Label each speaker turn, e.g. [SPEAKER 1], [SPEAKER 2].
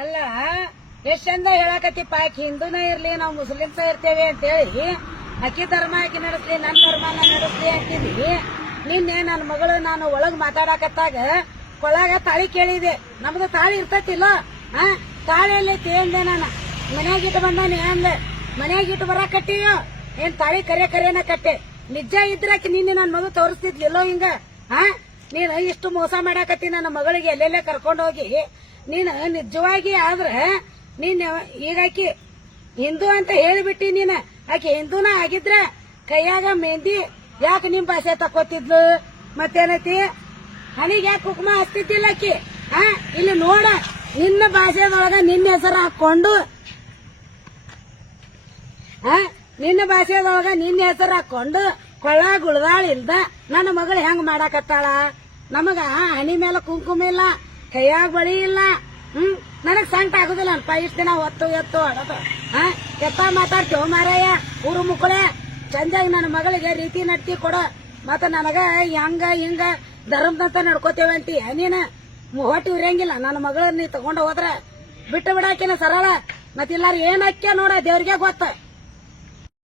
[SPEAKER 1] ಅಲ್ಲ, ಎಷ್ಟ್ ಚಂದ ಹೇಳಕತ್ತಿಪ್ಪ ಆಕಿ? ಹಿಂದೂನ ಇರ್ಲಿ, ನಾವು ಮುಸ್ಲಿಮ್ಸ ಇರ್ತೇವೆ ಅಂತೇಳಿ. ಅಕ್ಕಿ ಧರ್ಮ, ಆಕಿ ನಡೆಸ್ಲಿ ನನ್ನ ಧರ್ಮ, ನಾನು ನಡೆಸ್ಲಿ ಅಂತಿದ್ವಿ. ನಿನ್ನೆ ನನ್ನ ಮಗಳು ನಾನು ಒಳಗ್ ಮಾತಾಡಕತ್ತಾಗ ಕೊಳಗ ತಾಳಿ ಕೇಳಿದೆ. ನಮ್ದು ತಾಳಿ ಇರ್ತತಿಲ್ಲ. ಹಾ ತಾಳಿ ತೇಂದೆ ನಾನು. ಮನ್ಯಾಗ ಇಟ್ಟು ಬಂದಾನೆ ಅಂದೆ ಮನ್ಯಾಗ ಇಟ್ಟು ಬರಾಕಟ್ಟಿಯೋ ಏನ್ ತಾಳಿ ಕರೆ ಕರೆನ ಕಟ್ಟೆ? ನಿಜ ಇದ್ರಾಕಿ ನಿನ್ನೆ ನನ್ನ ಮಗು ತೋರಿಸ್ತಿದ್ಲಿಲ್ಲೋ ಹಿಂಗ? ಹಾ ನೀನು ಇಷ್ಟು ಮೋಸ ಮಾಡಾಕತ್ತಿ ನನ್ನ ಮಗಳಿಗೆ ಎಲ್ಲೆಲ್ಲೇ ಕರ್ಕೊಂಡು ಹೋಗಿ ನೀನು ನಿಜವಾಗಿ ಆದ್ರ ನೀನ್ ಈಗಾಕಿ ಹಿಂದೂ ಅಂತ ಹೇಳಿಬಿಟ್ಟಿ ನೀನ. ಆಕೆ ಹಿಂದೂನ ಆಗಿದ್ರ ಕೈಯಾಗ ಮೆಹಂದಿ ಯಾಕೆ ನಿಮ್ ಭಾಷೆ ತಕೋತಿದ್ಲು ಮತ್ತೇನೈತಿ? ಹನಿಗೆ ಯಾಕೆ ಕುಕ್ಮ ಹಚ್ತಿದ್ದಿಲ್ಲ ಆಕಿ? ಹಾ ಇಲ್ಲಿ ನೋಡ, ನಿನ್ನ ಭಾಷೆದೊಳಗ ನಿನ್ನ ಹೆಸರು ಹಾಕೊಂಡು ಹಾ ನಿನ್ನ ಭಾಷೆದೊಳಗ ನಿನ್ನ ಹೆಸರು ಹಾಕೊಂಡು ಕೊಳ್ಳ ಗುಳದಾಳ ಇಲ್ದ ನನ್ನ ಮಗಳು ಹೆಂಗ್ ಮಾಡಾಕತ್ತಾಳ? ನಮಗ ಹನಿ ಮೇಲೆ ಕುಂಕುಮ ಇಲ್ಲ. ಕೈಯಾಗ ಬಳಿ ಇಲ್ಲ. ಹ್ಮ್? ನನಗ್ ಸಂಟ ಆಗುದಿಲ್ಲ ಅನ್ಪ. ಇಷ್ಟ ದಿನ ಹೊತ್ತು, ಎತ್ತು ಹಾ? ಕೆತ್ತ ಮಾತಾಡ್ತೇವ ಮಾರಾಯ? ಊರು ಮುಕ್ಕಳೆ. ಚಂದಾಗಿ ನನ್ನ ಮಗಳಿಗೆ ರೀತಿ ನಟ್ಟಿ ಕೊಡು. ಮತ್ತ ನನಗ ಹಂಗ, ಹಿಂಗ ಧರ್ಮದಂತ ನಡ್ಕೋತೇವೆ ಅಂತಿ. ನೀನ? ಹೊಟ್ಟಿ ಇರಂಗಿಲ್ಲ. ನನ್ನ ಮಗಳನ್ನ ನೀ ತಗೊಂಡ ಹೋದ್ರ ಬಿಟ್ಟು ಬಿಡಾಕಿನ ಸರಳ. ಮತ್ತಿಲ್ಲಾರ ಏನ್ ಹಾಕ್ಯ ನೋಡ ದೇವ್ರಿಗೆ ಗೊತ್ತ.